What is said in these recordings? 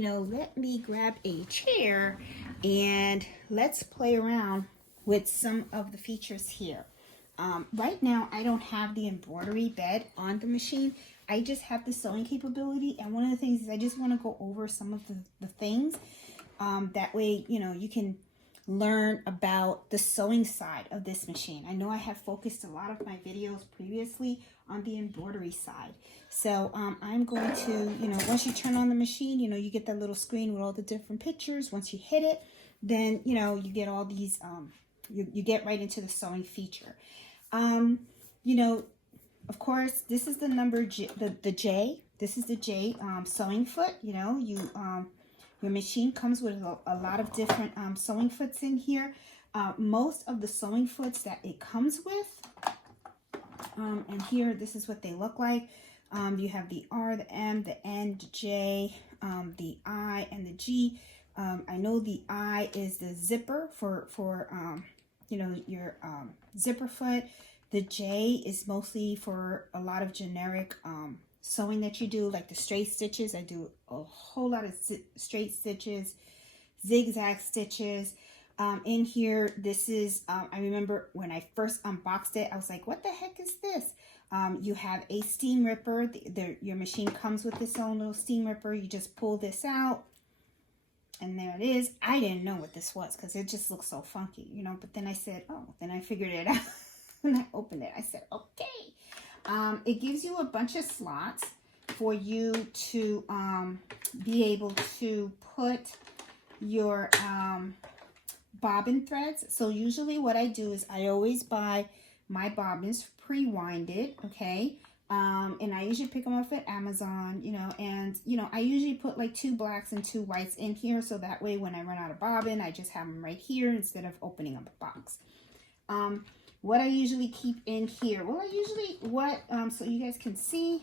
Let me grab a chair and let's play around with some of the features here. Right now, I don't have the embroidery bed on the machine. I just have the sewing capability. And one of the things is I just want to go over some of the things. That way, you can learn about the sewing side of this machine. I know I have focused a lot of my videos previously on the embroidery side. So I'm going to, once you turn on the machine, you get that little screen with all the different pictures. Once you hit it, then, you get all these, you get right into the sewing feature. Of course, this is the number J, the J. This is the J sewing foot. Your machine comes with a lot of different sewing foots in here. Most of the sewing foots that it comes with, and here, this is what they look like. You have the R, the M, the N, the J, the I, and the G. I know the I is the zipper for your zipper foot. The J is mostly for a lot of generic sewing that you do, like the straight stitches. I do a whole lot of straight stitches, zigzag stitches. In here, this is, I remember when I first unboxed it, I was like, what the heck is this? You have a steam ripper. Your machine comes with this own little steam ripper. You just pull this out, and there it is. I didn't know what this was because it just looks so funky, but then I said, oh, then I figured it out. When I opened it, I said, okay. It gives you a bunch of slots for you to be able to put your bobbin threads. So usually what I do is I always buy my bobbins pre-winded, okay? And I usually pick them up at Amazon, and I usually put like 2 blacks and 2 whites in here, so that way when I run out of bobbin, I just have them right here instead of opening up a box. What I usually keep in here, so you guys can see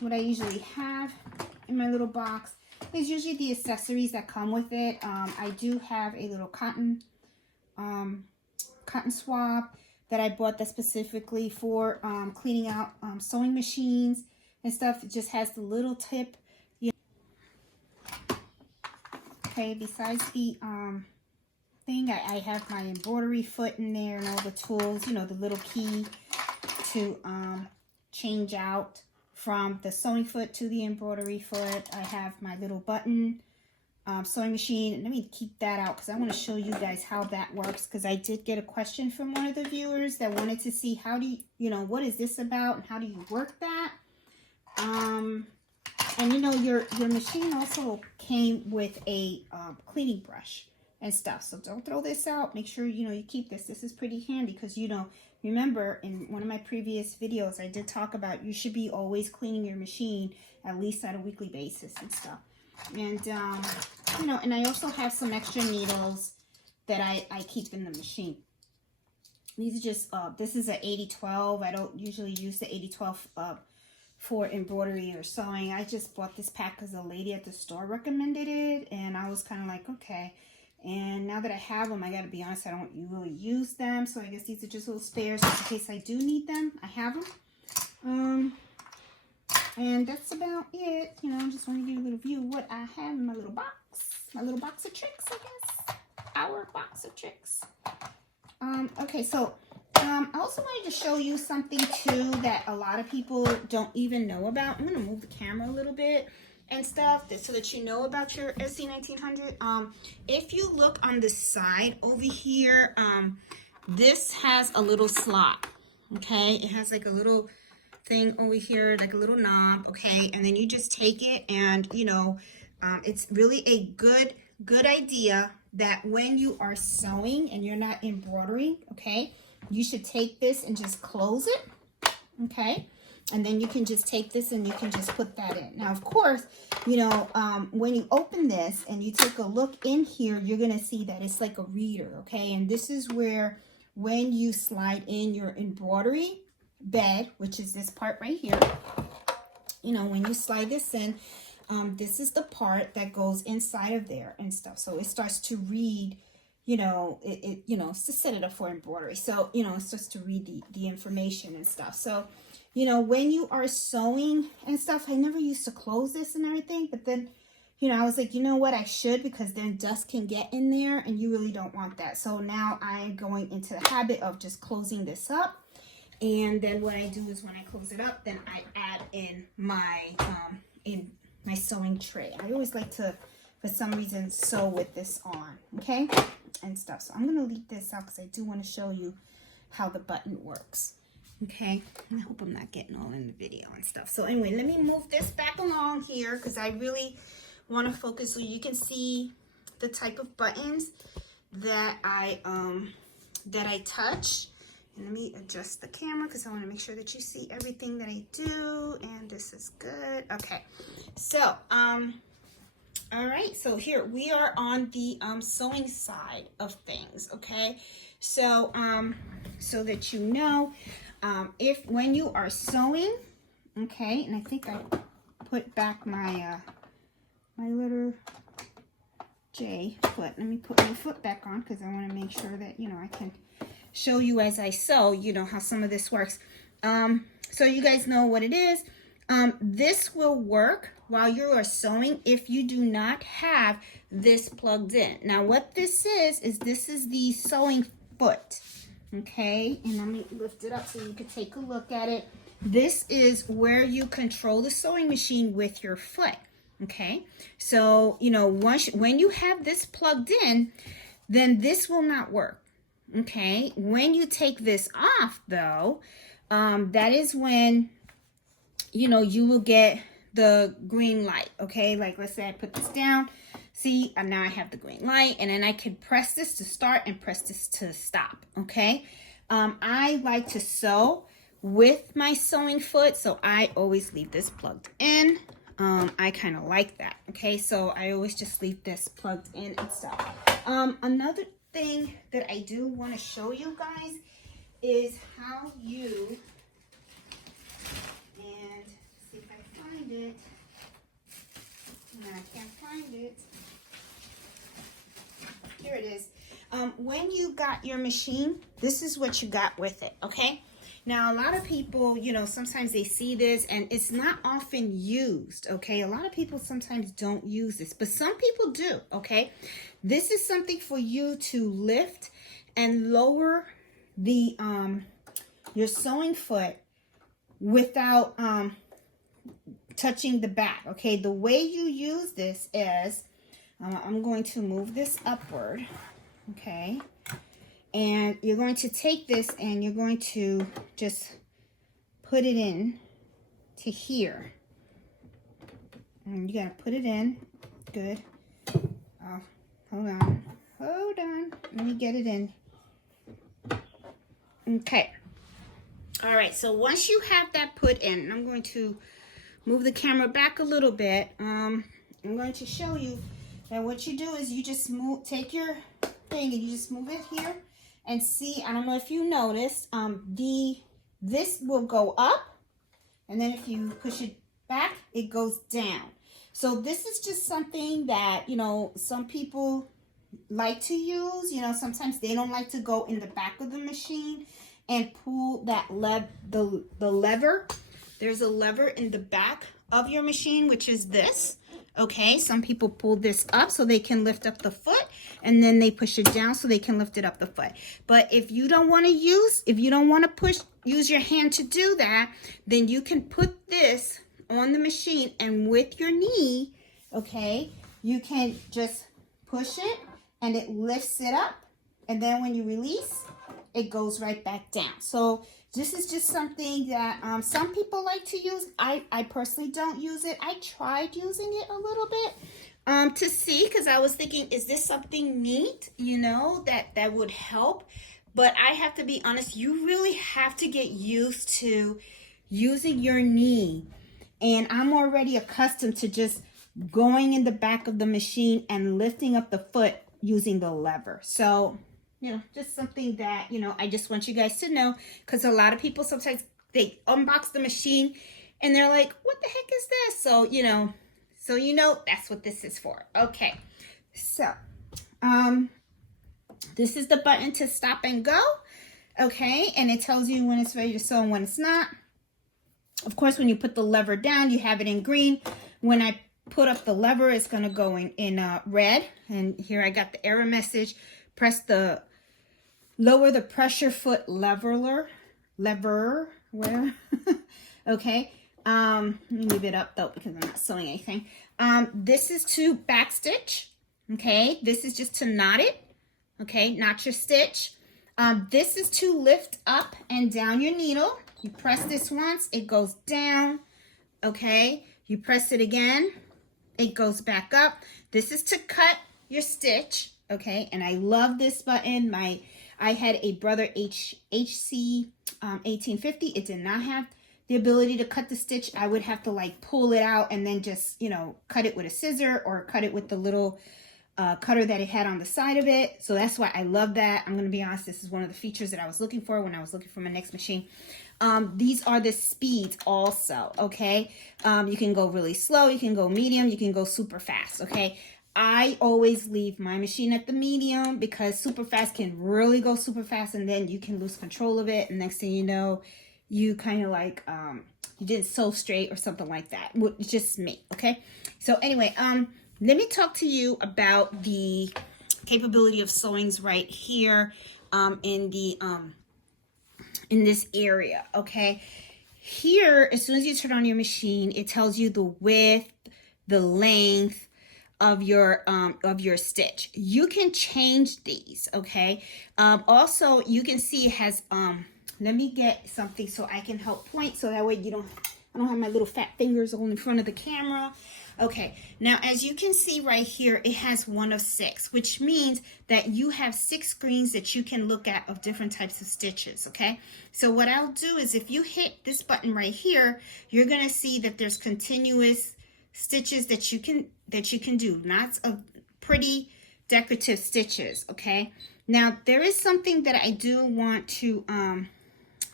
what I usually have in my little box is usually the accessories that come with it. I do have a little cotton swab that I bought that specifically for cleaning out sewing machines and stuff. It just has the little tip. Okay, besides the thing, I have my embroidery foot in there and all the tools, the little key to change out from the sewing foot to the embroidery foot. I have my little button sewing machine. Let me keep that out because I want to show you guys how that works, because I did get a question from one of the viewers that wanted to see how do you, what is this about and how do you work that? And your machine also came with a cleaning brush and stuff. So don't throw this out. Make sure, you keep this. This is pretty handy because, remember in one of my previous videos, I did talk about you should be always cleaning your machine at least on a weekly basis and stuff. And, and I also have some extra needles that I keep in the machine. These are just, this is an 80-12. I don't usually use the 80-12 for embroidery or sewing. I just bought this pack because a lady at the store recommended it. And I was kind of like, okay. And now that I have them, I got to be honest, I don't really use them. So I guess these are just little spares just in case I do need them. I have them. And that's about it. I just want to give you a little view of what I have in my little box. My little box of tricks, I guess. Our box of tricks. Okay, so I also wanted to show you something too that a lot of people don't even know about. I'm going to move the camera a little bit and stuff so that you know about your SE1900. If you look on the side over here, this has a little slot, okay? It has like a little thing over here, like a little knob, okay? And then you just take it and, it's really a good idea that when you are sewing and you're not embroidering, okay, you should take this and just close it, okay? And then you can just take this and you can just put that in. Now, of course, when you open this and you take a look in here, you're going to see that it's like a reader, okay? And this is where when you slide in your embroidery bed, which is this part right here, when you slide this in, this is the part that goes inside of there and stuff. So it starts to read, it's to set it up for embroidery. So, it starts to read the information and stuff. So, when you are sewing and stuff, I never used to close this and everything, but then, you know, I was like, you know what, I should, because then dust can get in there and you really don't want that. So now I'm going into the habit of just closing this up. And then what I do is when I close it up, then I add in my sewing tray. I always like to, for some reason, sew with this on, okay, and stuff. So I'm going to leave this out because I do want to show you how the button works. Okay, and I hope I'm not getting all in the video and stuff. So anyway, let me move this back along here because I really want to focus so you can see the type of buttons that I touch. And let me adjust the camera because I want to make sure that you see everything that I do. And this is good. Okay, so all right, so here we are on the sewing side of things. Okay, so so that you know, if when you are sewing, okay, and I think I put back my my little J foot. Let me put my foot back on because I want to make sure that, you know, I can show you as I sew, you know, how some of this works. So you guys know what it is. This will work while you are sewing if you do not have this plugged in. Now what this is this is the sewing foot. Okay, and let me lift it up so you can take a look at it. This is where you control the sewing machine with your foot. Okay, so you know, when you have this plugged in, then this will not work. Okay, when you take this off though, that is when, you know, you will get the green light. Okay, like let's say I put this down, see, and now I have the green light, and then I can press this to start and press this to stop. Okay, I like to sew with my sewing foot, so I always leave this plugged in. I kind of like that. Okay, so I always just leave this plugged in and stuff. Another thing that I do want to show you guys is how you, and see if I find it. No, I can't find it. Here it is. When you got your machine, this is what you got with it, okay? Now, a lot of people, you know, sometimes they see this and it's not often used, okay? A lot of people sometimes don't use this, but some people do, okay? This is something for you to lift and lower the your sewing foot without touching the back, okay? The way you use this is, I'm going to move this upward, okay? And you're going to take this and you're going to just put it in to here. And you got to put it in. Good. Oh, hold on. Hold on. Let me get it in. Okay. All right. So once you have that put in, I'm going to move the camera back a little bit. I'm going to show you that what you do is you just take your thing and you just move it here. And see, I don't know if you noticed, this will go up, and then if you push it back, it goes down. So this is just something that, you know, some people like to use. You know, sometimes they don't like to go in the back of the machine and pull that the lever. There's a lever in the back of your machine, which is this. Okay, some people pull this up so they can lift up the foot, and then they push it down so they can lift it up the foot. But if you don't want to use your hand to do that, then you can put this on the machine, and with your knee, okay, you can just push it and it lifts it up, and then when you release, it goes right back down. So this is just something that some people like to use. I personally don't use it. I tried using it a little bit to see, because I was thinking, is this something neat, you know, that would help? But I have to be honest, you really have to get used to using your knee. And I'm already accustomed to just going in the back of the machine and lifting up the foot using the lever. So, you know, just something that, you know, I just want you guys to know, because a lot of people sometimes they unbox the machine and they're like, what the heck is this? So, you know, that's what this is for. Okay. So, this is the button to stop and go. Okay. And it tells you when it's ready to sew and when it's not. Of course, when you put the lever down, you have it in green. When I put up the lever, it's going to go in red. And here I got the error message. Press the lower the pressure foot lever, where? Okay. Let me leave it up though because I'm not sewing anything. This is to back stitch. Okay. This is just to knot it. Okay. Knot your stitch. This is to lift up and down your needle. You press this once, it goes down. Okay. You press it again, it goes back up. This is to cut your stitch. Okay. And I love this button. I had a Brother SE1900. It did not have the ability to cut the stitch. I would have to like pull it out and then just, you know, cut it with a scissor or cut it with the little cutter that it had on the side of it. So that's why I love that. I'm going to be honest, this is one of the features that I was looking for when I was looking for my next machine. These are the speeds also, okay? You can go really slow, you can go medium, you can go super fast, okay? I always leave my machine at the medium because super fast can really go super fast and then you can lose control of it. And next thing you know, you kind of like, you didn't sew straight or something like that. It's just me, okay? So anyway, let me talk to you about the capability of sewings right here in this area, okay? Here, as soon as you turn on your machine, it tells you the width, the length of your stitch. You can change these, okay? Also, you can see it has let me get something so I can help point so that way I don't have my little fat fingers all in front of the camera. Okay, now as you can see right here, it has 1 of 6, which means that you have 6 screens that you can look at of different types of stitches, okay? So what I'll do is if you hit this button right here, you're gonna see that there's continuous stitches that you can do, lots of pretty decorative stitches, okay? Now there is something that I do want to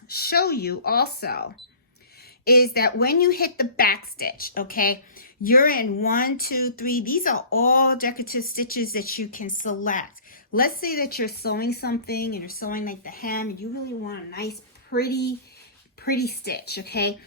show you also, is that when you hit the back stitch, okay, you're in 1, 2, 3. These are all decorative stitches that you can select. Let's say that you're sewing something and you're sewing like the hem and you really want a nice pretty stitch, okay?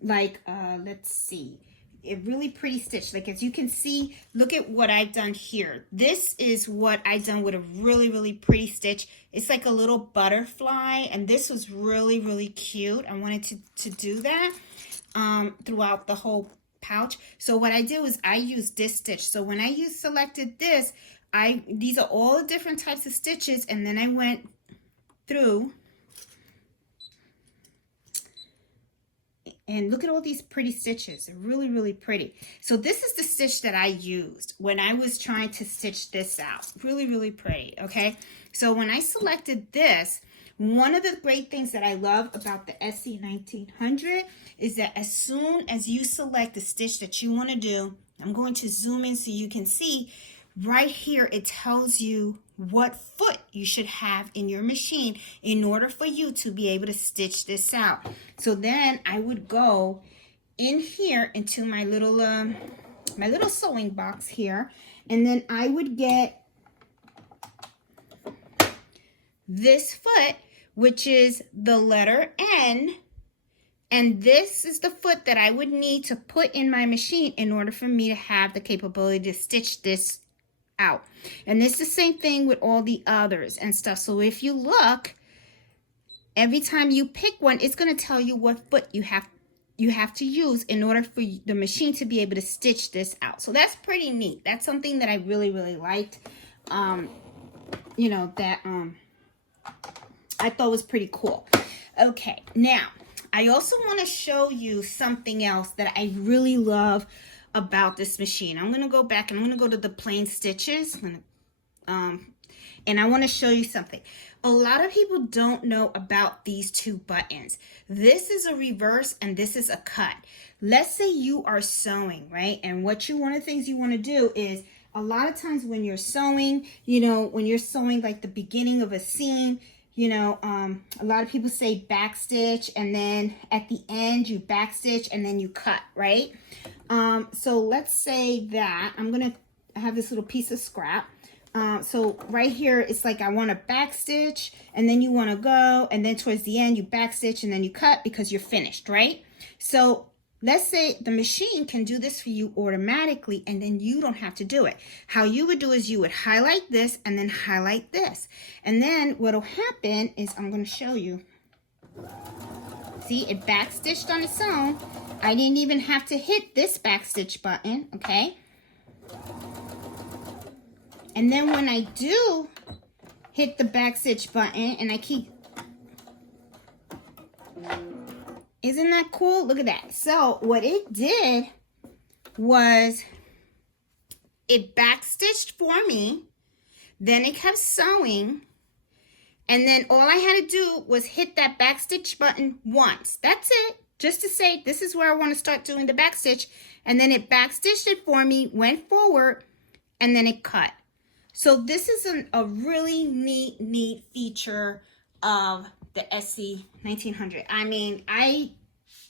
Let's see, a really pretty stitch. Like as you can see, look at what I've done here. This is what I've done with a really pretty stitch. It's like a little butterfly, and this was really cute. I wanted to do that throughout the whole pouch. So what I did was I used this stitch. So when I selected this, these are all the different types of stitches, and then I went through and look at all these pretty stitches. They're really pretty. So this is the stitch that I used when I was trying to stitch this out. Really pretty, okay? So when I selected this, one of the great things that I love about the SE1900 is that as soon as you select the stitch that you want to do, I'm going to zoom in so you can see right here, it tells you what foot you should have in your machine in order for you to be able to stitch this out. So then I would go in here into my little sewing box here, and then I would get this foot, which is the letter N, and this is the foot that I would need to put in my machine in order for me to have the capability to stitch this out. And it's the same thing with all the others and stuff. So if you look, every time you pick one, it's going to tell you what foot you have to use in order for the machine to be able to stitch this out. So that's pretty neat. That's something that I really liked. You know, that I thought was pretty cool. Okay, now I also want to show you something else that I really love about this machine. I'm going to go back and I'm going to go to the plain stitches, and I want to show you something. A lot of people don't know about these two buttons. This is a reverse and this is a cut. Let's say you are sewing, right? And one of the things you want to do is, a lot of times when you're sewing, you know, when you're sewing like the beginning of a seam, you know, a lot of people say back stitch, and then at the end you back stitch and then you cut, right? So let's say that I have this little piece of scrap. So right here, it's like I want to back stitch, and then you want to go, and then towards the end you back stitch and then you cut because you're finished, right? So let's say the machine can do this for you automatically, and then you don't have to do it. How you would do is you would highlight this and then highlight this. And then what'll happen is, I'm going to show you. See, it backstitched on its own. I didn't even have to hit this backstitch button, okay? And then when I do hit the backstitch button and I keep, isn't that cool? Look at that. So what it did was it backstitched for me, then it kept sewing, and then all I had to do was hit that backstitch button once. That's it. Just to say, this is where I want to start doing the backstitch. And then it backstitched it for me, went forward, and then it cut. So this is a really neat feature of the SE1900. I mean,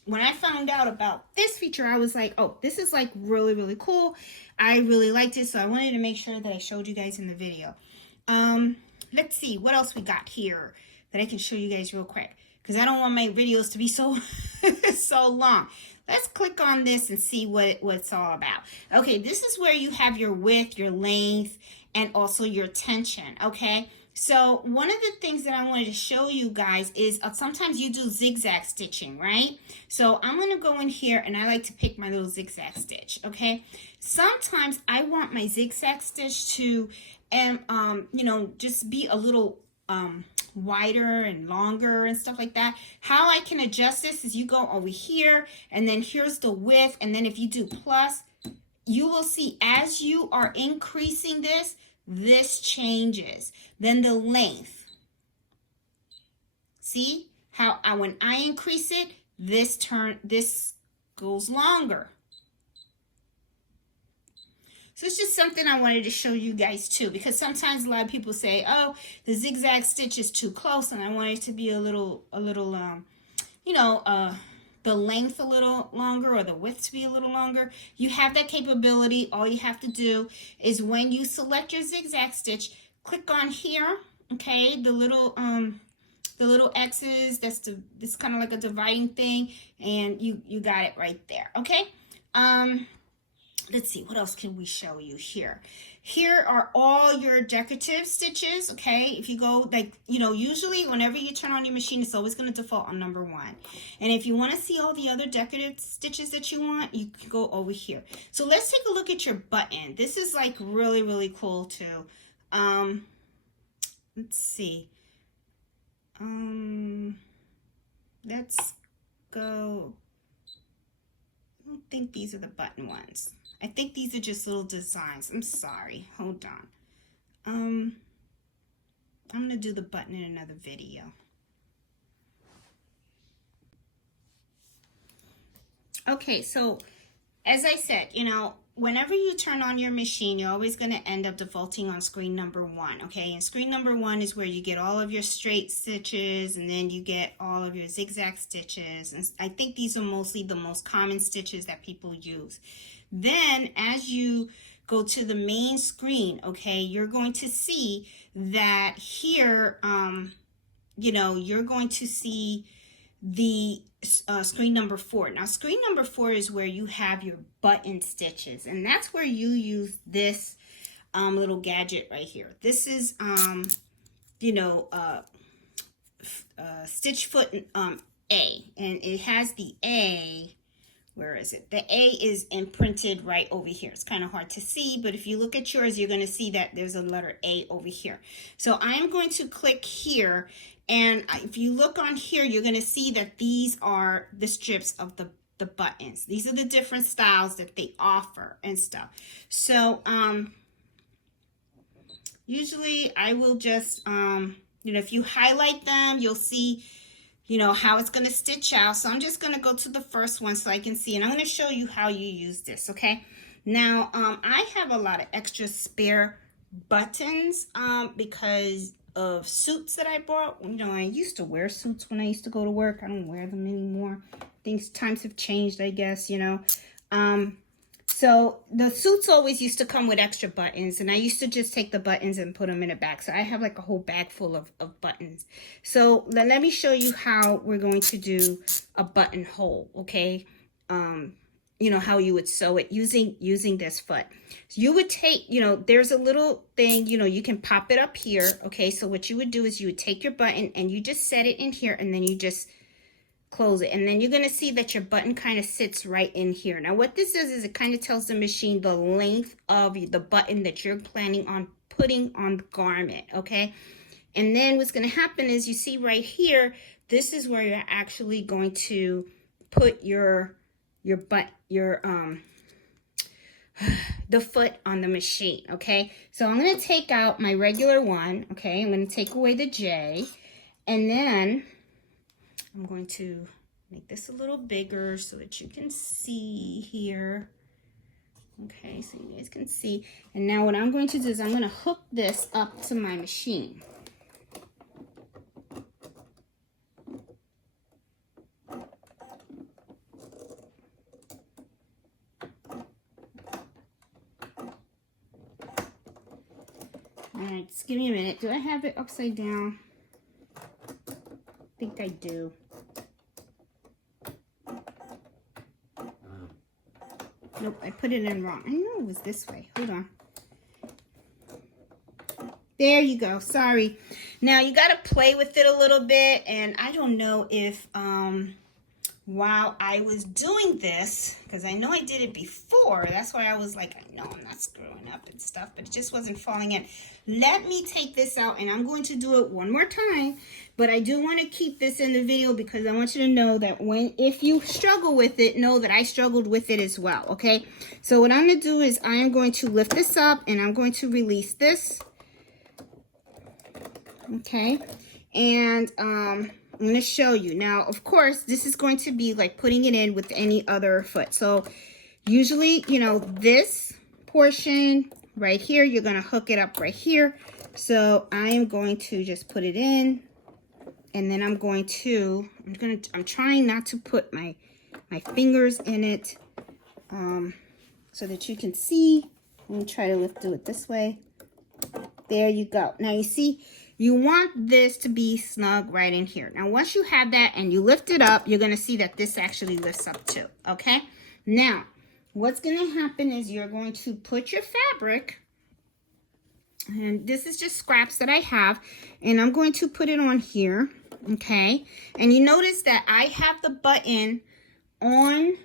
when I found out about this feature, I was like, oh, this is like really cool. I really liked it, so I wanted to make sure that I showed you guys in the video. Let's see what else we got here that I can show you guys real quick, because I don't want my videos to be so so long. Let's click on this and see what it's all about. Okay, this is where you have your width, your length, and also your tension, okay? So one of the things that I wanted to show you guys is sometimes you do zigzag stitching, right? So I'm going to go in here, and I like to pick my little zigzag stitch, okay? Sometimes I want my zigzag stitch to, you know, just be a little wider and longer and stuff like that. How I can adjust this is you go over here, and then here's the width, and then if you do plus, you will see as you are increasing this, this changes. Then the length. See how when I increase it, this goes longer. So it's just something I wanted to show you guys too, because sometimes a lot of people say, oh, the zigzag stitch is too close, and I want it to be a little you know, the length a little longer, or the width to be a little longer. You have that capability. All you have to do is when you select your zigzag stitch, click on here, okay, the little X's, this kind of like a dividing thing, and you got it right there, okay? Let's see, what else can we show you here? Here are all your decorative stitches, okay? If you go, like, you know, usually whenever you turn on your machine, it's always going to default on number 1. And if you want to see all the other decorative stitches that you want, you can go over here. So let's take a look at your button. This is like really cool too. Let's see. Let's go. I don't think these are the button ones. I think these are just little designs. I'm sorry. Hold on. I'm going to do the button in another video. Okay, so as I said, you know, whenever you turn on your machine, you're always going to end up defaulting on screen number 1, okay? And screen number 1 is where you get all of your straight stitches, and then you get all of your zigzag stitches. And I think these are mostly the most common stitches that people use. Then as you go to the main screen, okay, you're going to see that here, you know, you're going to see the screen number 4. Now screen number 4 is where you have your button stitches, and that's where you use this little gadget right here. This is you know, stitch foot A, and it has the A. Where is it? The A is imprinted right over here. It's kind of hard to see, but if you look at yours, you're going to see that there's a letter A over here. So I'm going to click here, and if you look on here, you're going to see that these are the strips of the buttons. These are the different styles that they offer and stuff. So usually I will just, you know, if you highlight them, you'll see, you know, how it's going to stitch out. So I'm just going to go to the first one so I can see, and I'm going to show you how you use this, okay? Now, I have a lot of extra spare buttons because of suits that I bought. You know, I used to wear suits when I used to go to work. I don't wear them anymore. Times have changed, I guess, you know. So the suits always used to come with extra buttons, and I used to just take the buttons and put them in a bag. So I have like a whole bag full of buttons. So let me show you how we're going to do a buttonhole, okay? you know, how you would sew it using this foot. So you would take, you know, there's a little thing, you know, you can pop it up here. Okay, so what you would do is you would take your button and you just set it in here, and then you just close it, and then you're going to see that your button kind of sits right in here. Now what this does is it kind of tells the machine the length of the button that you're planning on putting on the garment. Okay, and then what's going to happen is, you see right here, this is where you're actually going to put the foot on the machine. Okay, so I'm going to take out my regular one. Okay, I'm going to take away the J, and then I'm going to make this a little bigger so that you can see here. Okay, so you guys can see. And now what I'm going to do is I'm going to hook this up to my machine. All right, just give me a minute. Do I have it upside down? I think I do. Nope, I put it in wrong. I know it was this way. Hold on. There you go. Sorry. Now you got to play with it a little bit, and I don't know if while I was doing this, because I know I did it before, that's why I was like, I know I'm not screwing up and stuff, but it just wasn't falling in. Let me take this out, and I'm going to do it one more time, but I do want to keep this in the video because I want you to know that if you struggle with it, know that I struggled with it as well. Okay, so what I'm going to do is I am going to lift this up, and I'm going to release this. Okay, and I'm going to show you. Now, of course, this is going to be like putting it in with any other foot. So usually, you know, this portion right here, you're going to hook it up right here. So I am going to just put it in, and then I'm trying not to put my fingers in it so that you can see. Let me try to do it this way. There you go. Now you see, you want this to be snug right in here. Now, once you have that and you lift it up, you're going to see that this actually lifts up too. Okay. Now, what's going to happen is you're going to put your fabric, and this is just scraps that I have, and I'm going to put it on here. Okay. And you notice that I have the button on.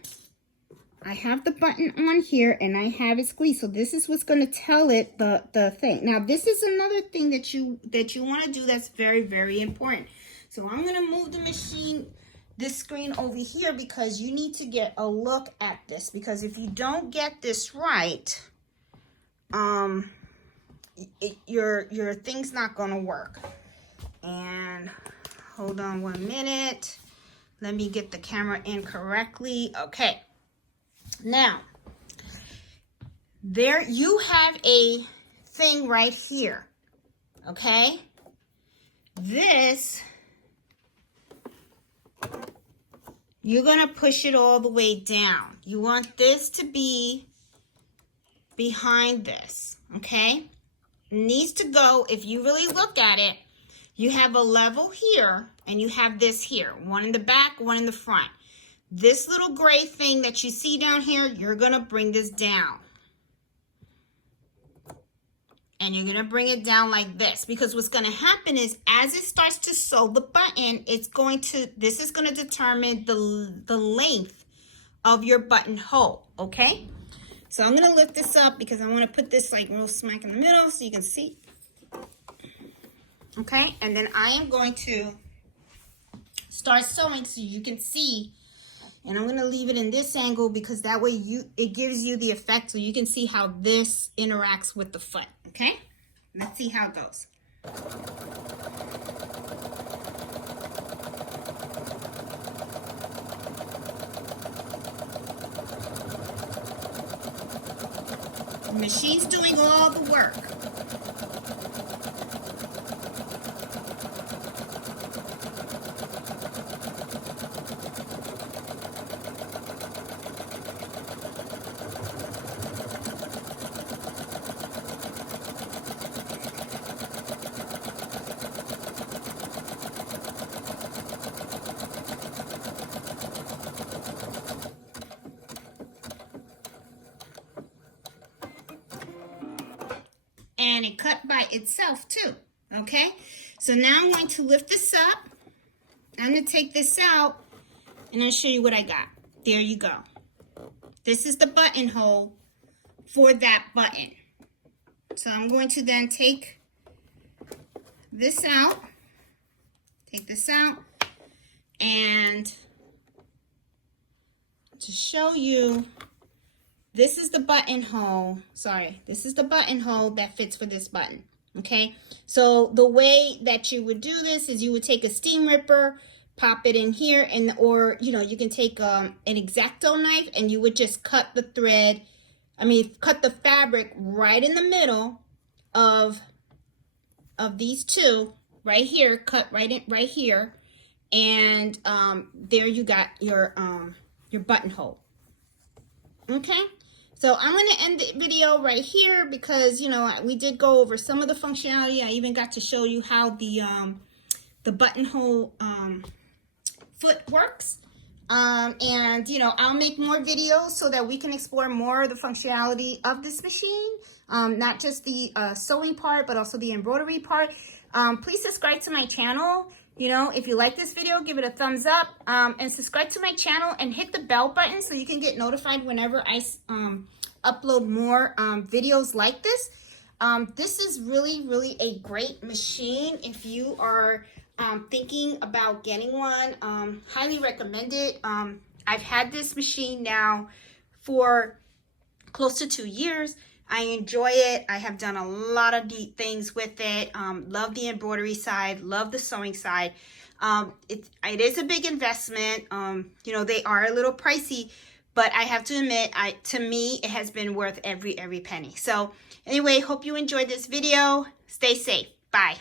I have the button on here, and I have it squeezed. So this is what's going to tell it the thing. Now, this is another thing that you want to do that's very, very important. So I'm going to move this screen over here, because you need to get a look at this. Because if you don't get this right, your thing's not going to work. And hold on 1 minute. Let me get the camera in correctly. Okay. Now, there you have a thing right here, okay? This, you're going to push it all the way down. You want this to be behind this, okay? It needs to go, if you really look at it, you have a level here, and you have this here. One in the back, one in the front. This little gray thing that you see down here, you're going to bring this down. And you're going to bring it down like this. Because what's going to happen is, as it starts to sew the button, this is going to determine the length of your buttonhole. Okay? So I'm going to lift this up because I want to put this like real smack in the middle so you can see. Okay? And then I am going to start sewing so you can see. And I'm going to leave it in this angle because that way it gives you the effect so you can see how this interacts with the foot. Okay? Let's see how it goes. The machine's doing all the work. and it cut by itself too, okay? So now I'm going to lift this up. I'm going to take this out, and I'll show you what I got. There you go. This is the buttonhole for that button. So I'm going to then take this out, and to show you, this is the buttonhole. Sorry, this is the buttonhole that fits for this button. Okay, so the way that you would do this is you would take a steam ripper, pop it in here, and or you can take an X-Acto knife, and you would just cut the thread. Cut the fabric right in the middle of these two right here. Cut right here, and there you got your buttonhole. Okay. So I'm going to end the video right here because, we did go over some of the functionality. I even got to show you how the buttonhole foot works. And, I'll make more videos so that we can explore more of the functionality of this machine. Not just the sewing part, but also the embroidery part. Please subscribe to my channel. If you like this video, give it a thumbs up, and subscribe to my channel and hit the bell button so you can get notified whenever I upload more videos like this. This is really, really a great machine. If you are thinking about getting one, highly recommend it. I've had this machine now for close to 2 years. I enjoy it. I have done a lot of neat things with it. Love the embroidery side, love the sewing side. It is a big investment. They are a little pricey, but I have to admit, to me, it has been worth every penny. So anyway, hope you enjoyed this video. Stay safe. Bye.